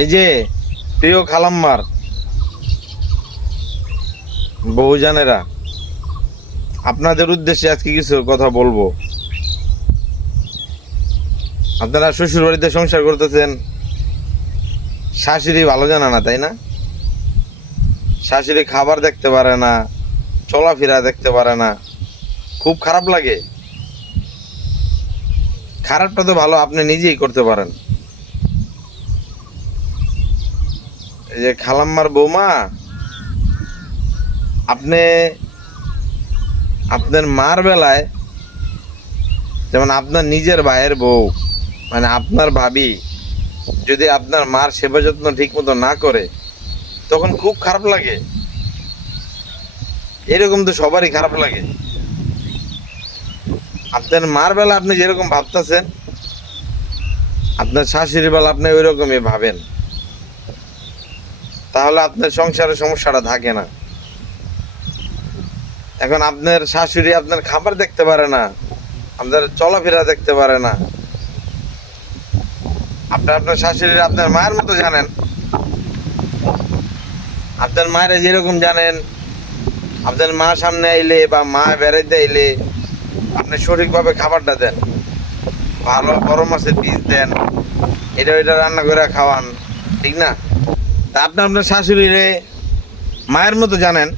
এই যে, প্রিয় খালাম্মার, বহুজানেরা, আপনাদের উদ্দেশ্যে আজকে কিছু কথা বলব। আপনারা শ্বশুর বাড়িতে সংসার করতেছেন, শাশুড়ি ভালো জানা না, তাই না? শাশুড়ি খাবার দেখতে পারে না, চলাফেরা দেখতে পারে না, খুব খারাপ লাগে। খারাপটা তো ভালো, আপনি নিজেই করতে পারেন এই যে খালাম্মার বৌমা, আপনি, আপনার মার বেলায়, যেমন আপনার নিজের ভাইয়ের বউ মানে আপনার ভাবি, যদি আপনার মার সেবা যত্ন ঠিক মতো না করে, তখন খুব খারাপ লাগে। এরকম তো সবারই খারাপ লাগে। আপনার মার বেলা আপনি যেরকম ভাবতেছেন, আপনার শাশুড়ির বেলা আপনি ওই রকমই ভাবেন। তাহলে আপনার সংসারে সমস্যাটা থাকে না। এখন আপনার শাশুড়ি আপনার খাবার দেখতে পারে না, আপনার চলাফেরা দেখতে পারে না। আপনার আপনার শাশুড়ি আপনার মায়ের মতো জানেন। আপনার মায়ের যেরকম জানেন, আপনার মা সামনে আইলে বা মা বেড়াইতে আইলে আপনি সঠিকভাবে খাবারটা দেন। ভালো গরম মাছের পিস দেন, এটা ওইটা রান্না করে খাওয়ান, ঠিক না? তা আপনি আপনার শাশুড়িরে মায়ের মতো জানেন।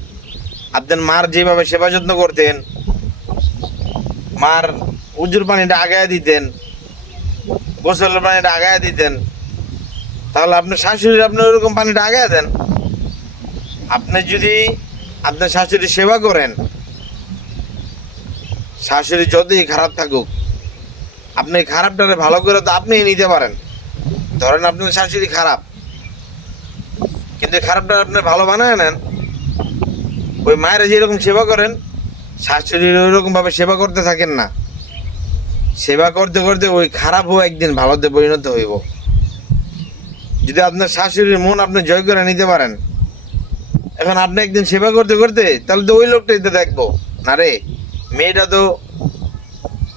আপনার মার যেভাবে সেবা যত্ন করতেন, মার উজুর পানিটা আগায় দিতেন, গোসলের পানিটা আগায় দিতেন, তাহলে আপনার শাশুড়ি আপনি ওরকম পানিটা আগায় দেন। আপনি যদি আপনার শাশুড়ি সেবা করেন, শাশুড়ি যতই খারাপ থাকুক, আপনি খারাপটারে ভালো করে তো আপনিই নিতে পারেন। ধরেন আপনার শাশুড়ি খারাপ কিন্তু খারাপটা আপনি ভালো বানায় নেন, ওই মায়েরা যেরকম সেবা করেন শাশুড়ির ওইরকম ভাবে সেবা করতে থাকেন না। সেবা করতে করতে ওই খারাপও একদিন ভালোতে পরিণত হইব। যদি আপনার শাশুড়ির মন আপনি জয় করে নিতে পারেন, এখন আপনি একদিন সেবা করতে করতে তাহলে তো ওই লোকটাই তো দেখব। না রে, মেয়েটা তো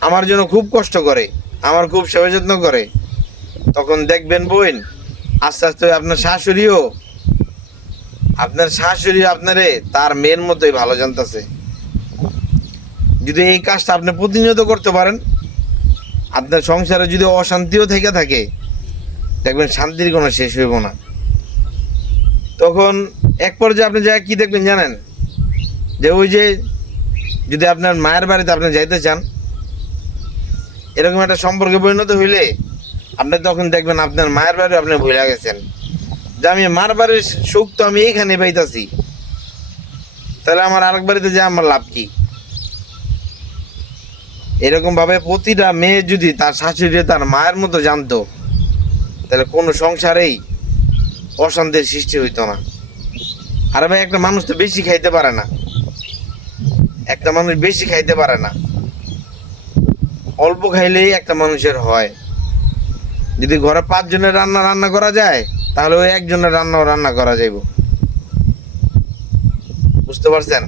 আমার জন্য খুব কষ্ট করে, আমার খুব সেবা যত্ন করে। তখন দেখবেন বোন আস্তে আস্তে আপনার শাশুড়িও আপনার শাশুড়ি আপনারে তার মেয়ের মতোই ভালো জানতেছে। যদি এই কাজটা আপনি প্রতিনিয়ত করতে পারেন, আপনার সংসারে যদি অশান্তিও থেকে থাকে, দেখবেন শান্তির কোনো শেষ হইব না। তখন এক পর্যায়ে আপনি যা কি দেখবেন জানেন? যে ওই যে যদি আপনার মায়ের বাড়িতে আপনি যাইতে চান, এরকম একটা সম্পর্কে পরিণত হইলে আপনি তখন দেখবেন আপনার মায়ের বাড়ি আপনি ভুলে গেছেন। যে আমি মার বাড়ির সুখ তো আমি এইখানে পাইতাছি। তাহলে আমার আরেক বাড়িতে যে আমার লাভ কি? এরকম ভাবে প্রতিটা মেয়ে যদি তার শাশুড়ি তার মায়ের মতো জানতো, তাহলে কোনো সংসারেই অশান্তির সৃষ্টি হইতো না। আর ভাই, একটা মানুষ তো বেশি খাইতে পারে না। একটা মানুষ বেশি খাইতে পারে না। অল্প খাইলেই একটা মানুষের হয়। যদি ঘরে পাঁচজনের রান্না রান্না করা যায় তাহলে ওই একজনের রান্নাও রান্না করা যাইব। বুঝতে পারছেন?